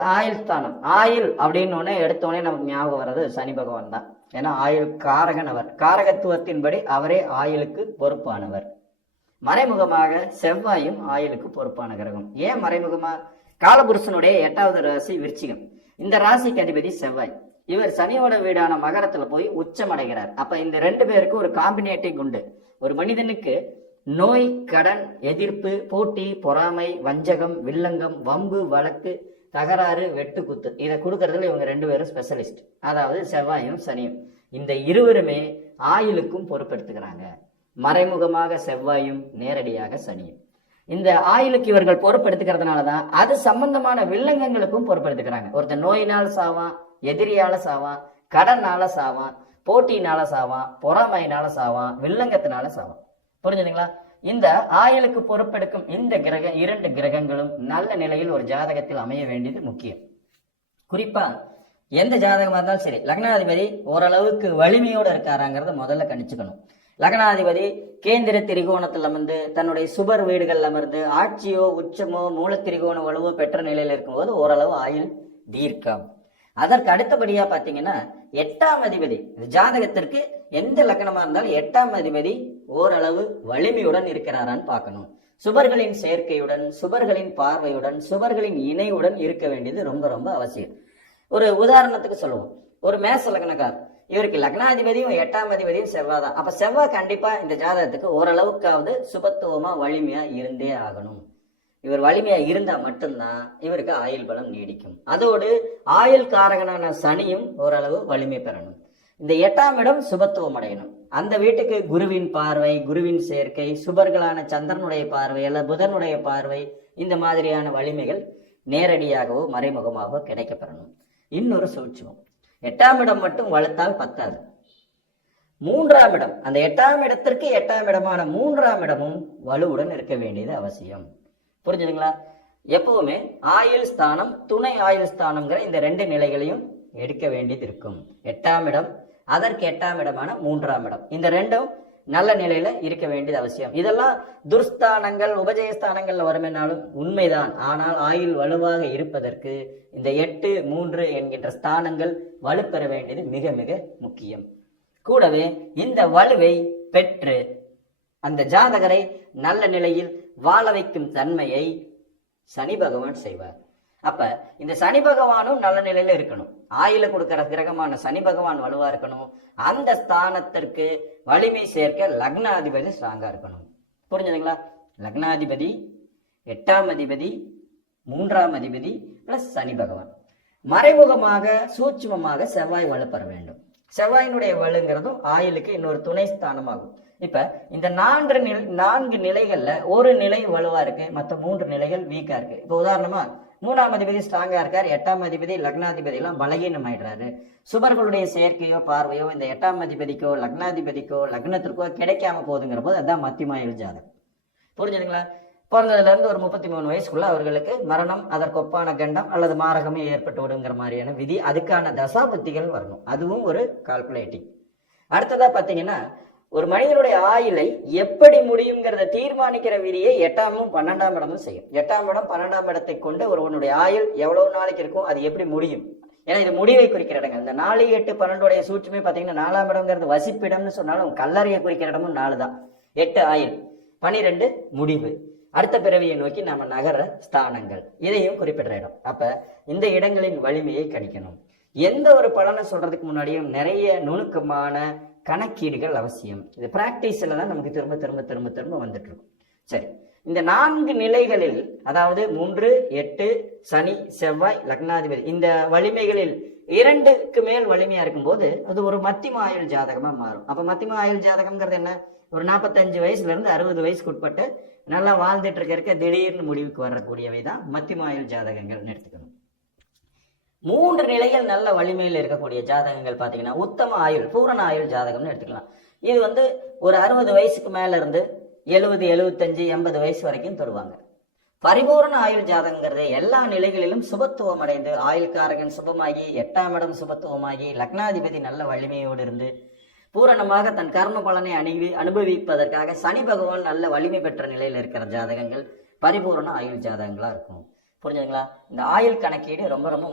ஆயுள் ஸ்தானம். ஆயுள் அப்படின்னு உடனே எடுத்தோடனே நமக்கு ஞாபகம் வர்றது சனி பகவான் தான். ஏன்னா ஆயுள் காரகன் அவர் காரகத்துவத்தின்படி அவரே ஆயுளுக்கு பொறுப்பானவர். மறைமுகமாக செவ்வாயும் ஆயுளுக்கு பொறுப்பான கிரகம். ஏன் மறைமுகமா? காலபுருஷனுடைய எட்டாவது ராசி விருச்சிகம். இந்த ராசிக்கு அதிபதி செவ்வாய். இவர் சனியோட வீடான மகரத்துல போய் உச்சமடைகிறார். அப்ப இந்த ரெண்டு பேருக்கு ஒரு காம்பினேட்டிங் உண்டு. ஒரு மனிதனுக்கு நோய் கடன் எதிர்ப்பு போட்டி பொறாமை வஞ்சகம் வில்லங்கம் வம்பு வழக்கு தகராறு வெட்டு குத்து. இதை கொடுக்கறதுல இவங்க ரெண்டு பேரும் ஸ்பெஷலிஸ்ட் அதாவது செவ்வாயும் சனியும். இந்த இருவருமே ஆயுளுக்கும் பொறுப்பெடுத்துக்கிறாங்க. மறைமுகமாக செவ்வாயும் நேரடியாக சனியும். இந்த ஆயுளுக்கு இவர்கள் பொறுப்பெடுத்துக்கிறதுனால தான் அது சம்பந்தமான வில்லங்கங்களுக்கும் பொறுப்பெடுத்துக்கிறாங்க. ஒருத்தன் நோயினால் சாவான் எதிரியால சாவான் கடனால சாவான் போட்டியினால சாவான் பொறாமையினால சாவான் வில்லங்கத்தினால சாவான். புரிஞ்சுதுங்களா? இந்த ஆயுளுக்கு பொறுப்பெடுக்கும் இந்த கிரக இரண்டு கிரகங்களும் நல்ல நிலையில் ஒரு ஜாதகத்தில் அமைய வேண்டியது முக்கியம். குறிப்பா எந்த ஜாதகமா இருந்தாலும் சரி லக்னாதிபதி ஓரளவுக்கு வலிமையோட இருக்காராங்கிறத முதல்ல கணிச்சுக்கணும். லக்னாதிபதி கேந்திர திரிகோணத்தில் அமர்ந்து தன்னுடைய சுபர் வீடுகள் அமர்ந்து ஆட்சியோ உச்சமோ மூலத்திரிகோண வலுவோ பெற்ற நிலையில் இருக்கும்போது ஓரளவு ஆயுள் தீர்க்கம். அதற்கு அடுத்தபடியா பாத்தீங்கன்னா எட்டாம் அதிபதி. ஜாதகத்திற்கு எந்த லக்கணமா இருந்தாலும் எட்டாம் அதிபதி ஓரளவு வலிமையுடன் இருக்கிறாரான்னு பார்க்கணும். சுபர்களின் சேர்க்கையுடன் சுபர்களின் பார்வையுடன் சுபர்களின் இணையுடன் இருக்க வேண்டியது ரொம்ப ரொம்ப அவசியம். ஒரு உதாரணத்துக்கு சொல்லுவோம். ஒரு மேச லக்னக்கார். இவருக்கு லக்னாதிபதியும் எட்டாம் அதிபதியும் செவ்வாய் தான் அப்ப செவ்வாய் கண்டிப்பா இந்த ஜாதகத்துக்கு ஓரளவுக்காவது சுபத்துவமா வலிமையா இருந்தே ஆகணும். இவர் வலிமையா இருந்தா மட்டும்தான் இவருக்கு ஆயுள் பலம் நீடிக்கும். அதோடு ஆயுள் காரகனான சனியும் ஓரளவு வலிமை பெறணும். இந்த எட்டாம் இடம் சுபத்துவம் அடையணும். அந்த வீட்டுக்கு குருவின் பார்வை குருவின் சேர்க்கை சுபர்களான சந்திரனுடைய பார்வை அல்ல புதனுடைய பார்வை இந்த மாதிரியான வலிமைகள் நேரடியாகவோ மறைமுகமாகவோ கிடைக்கப்பெறணும் இன்னொரு சூட்சமம். எட்டாம் இடம் மட்டும் வலுத்தால் பத்தாது. மூன்றாம் இடம். அந்த எட்டாம் இடத்திற்கு எட்டாம் இடமான மூன்றாம் இடமும் வலுவுடன் இருக்க வேண்டியது அவசியம். புரிஞ்சுதுங்களா? எப்பவுமே ஆயுள் ஸ்தானம் துணை ஆயுள் ஸ்தானம்ங்கிற இந்த ரெண்டு நிலைகளையும் எடுக்க வேண்டியது இருக்கும். எட்டாம் இடம் அதற்கு எட்டாம் இடமான மூன்றாம் இடம். இந்த ரெண்டும் நல்ல நிலையில இருக்க வேண்டியது அவசியம். இதெல்லாம் துர்ஸ்தானங்கள் உபஜயஸ்தானங்கள்ல வருமென்னாலும் உண்மைதான். ஆனால் ஆயுள் வலுவாக இருப்பதற்கு இந்த எட்டு மூன்று என்கின்ற ஸ்தானங்கள் வலுப்பெற வேண்டியது மிக மிக முக்கியம். கூடவே இந்த வலுவை பெற்று அந்த ஜாதகரை நல்ல நிலையில் வாழ வைக்கும் தன்மையை சனி பகவான் செய்வார். அப்ப இந்த சனி பகவானும் நல்ல நிலையில இருக்கணும். ஆயில கொடுக்கிற கிரகமான சனி பகவான் வலுவா இருக்கணும். அந்த ஸ்தானத்திற்கு வலிமை சேர்க்க லக்னாதிபதி ஸ்ட்ராங்கா இருக்கணும். புரிஞ்சுதுங்களா? லக்னாதிபதி எட்டாம் அதிபதி மூன்றாம் அதிபதி பிளஸ் சனி பகவான். மறைமுகமாக சூட்சமமாக செவ்வாய் வலுப்பெற வேண்டும். செவ்வாயினுடைய வலுங்கிறதும் ஆயிலுக்கு இன்னொரு துணை ஸ்தானமாகும். இப்ப இந்த நான்கு நிலை நான்கு நிலைகள்ல ஒரு நிலை வலுவா இருக்கு மற்ற மூன்று நிலைகள் வீக்கா இருக்கு. இப்ப உதாரணமா மூணாம் அதிபதி ஸ்ட்ராங்கா இருக்கார் எட்டாம் அதிபதி லக்னாதிபதி எல்லாம் பலகீனம் ஆயிடுறாரு சுபர்களுடைய செயற்கையோ பார்வையோ இந்த எட்டாம் அதிபதிக்கோ லக்னாதிபதிக்கோ லக்னத்திற்கோ கிடைக்காம போதுங்கிற போது அதான் மத்தியமாயுள் ஜாதகம். புரிஞ்சுதுங்களா? பிறந்ததுல இருந்து ஒரு முப்பத்தி மூணு வயசுக்குள்ள அவர்களுக்கு மரணம் அதற்கொப்பான கண்டம் அல்லது மாரகமே ஏற்பட்டு விடுங்கிற மாதிரியான விதி அதுக்கான தசாபுத்திகள் வரணும். அதுவும் ஒரு கால்குலேட்டிங் அடுத்ததா பாத்தீங்கன்னா ஒரு மனிதனுடைய ஆயுளை எப்படி முடியுங்கிறத தீர்மானிக்கிற விதியை எட்டாமும் பன்னெண்டாம் இடமும் செய்யும். எட்டாம் இடம் பன்னெண்டாம் இடத்தை கொண்டு ஒருவனுடைய ஆயுள் எவ்வளவு நாளைக்கு இருக்கும் அது எப்படி முடியும்? ஏன்னா இது முடிவை குறிக்கிற இடங்கள். இந்த நாலு எட்டு பன்னெண்டுடைய சூட்சுமே பாத்தீங்கன்னா நாலாம் இடம்ங்கிறது வசிப்பிடம்னு சொன்னாலும் கல்லறையை குறிக்கிற இடமும் நாலு தான். எட்டு ஆயுள் பனிரெண்டு முடிவு. அடுத்த பிறவியை நோக்கி நம்ம நகர ஸ்தானங்கள். இதையும் குறிப்பிடுற இடம். அப்ப இந்த இடங்களின் வலிமையை கணிக்கணும். எந்த ஒரு பலனை சொல்றதுக்கு முன்னாடியும் நிறைய நுணுக்கமான கணக்கீடுகள் அவசியம். இது பிராக்டிஸ்ல தான் நமக்கு திரும்ப திரும்ப திரும்ப திரும்ப வந்துட்டு இருக்கும் சரி. இந்த நான்கு நிலைகளில் அதாவது மூன்று எட்டு சனி செவ்வாய் லக்னாதிபதி இந்த வலிமைகளில் இரண்டுக்கு மேல் வலிமையா இருக்கும்போது அது ஒரு மத்திம ஆயுள் ஜாதகமா மாறும். அப்ப மத்திம ஆயுள் ஜாதகம்ங்கிறது என்ன? ஒரு நாற்பத்தஞ்சு வயசுல இருந்து அறுபது வயசுக்கு உட்பட்டு நல்லா வாழ்ந்துட்டு இருக்க திடீர்னு முடிவுக்கு வரக்கூடியவை தான் மத்திம ஆயுள் ஜாதகங்கள்னு எடுத்துக்கணும். மூன்று நிலைகள் நல்ல வலிமையில் இருக்கக்கூடிய ஜாதகங்கள் பார்த்தீங்கன்னா உத்தம ஆயுள் பூரண ஆயுள் ஜாதகம்னு எடுத்துக்கலாம். இது வந்து ஒரு அறுபது வயசுக்கு மேல இருந்து எழுபது எழுபத்தஞ்சு எண்பது வயசு வரைக்கும் தருவாங்க பரிபூரண ஆயுள் ஜாதகங்கிறது எல்லா நிலைகளிலும் சுபத்துவம் அடைந்து ஆயுள்காரகன் சுபமாகி எட்டாம் இடம் சுபத்துவமாகி லக்னாதிபதி நல்ல வலிமையோடு இருந்து பூரணமாக தன் கர்ம பலனை அணுவி அனுபவிப்பதற்காக சனி பகவான் நல்ல வலிமை பெற்ற நிலையில் இருக்கிற ஜாதகங்கள் பரிபூரண ஆயுள் ஜாதகங்களா இருக்கும். புரிஞ்சுங்களா இந்த ஆயுள் கணக்கீடு ரொம்ப ரொம்ப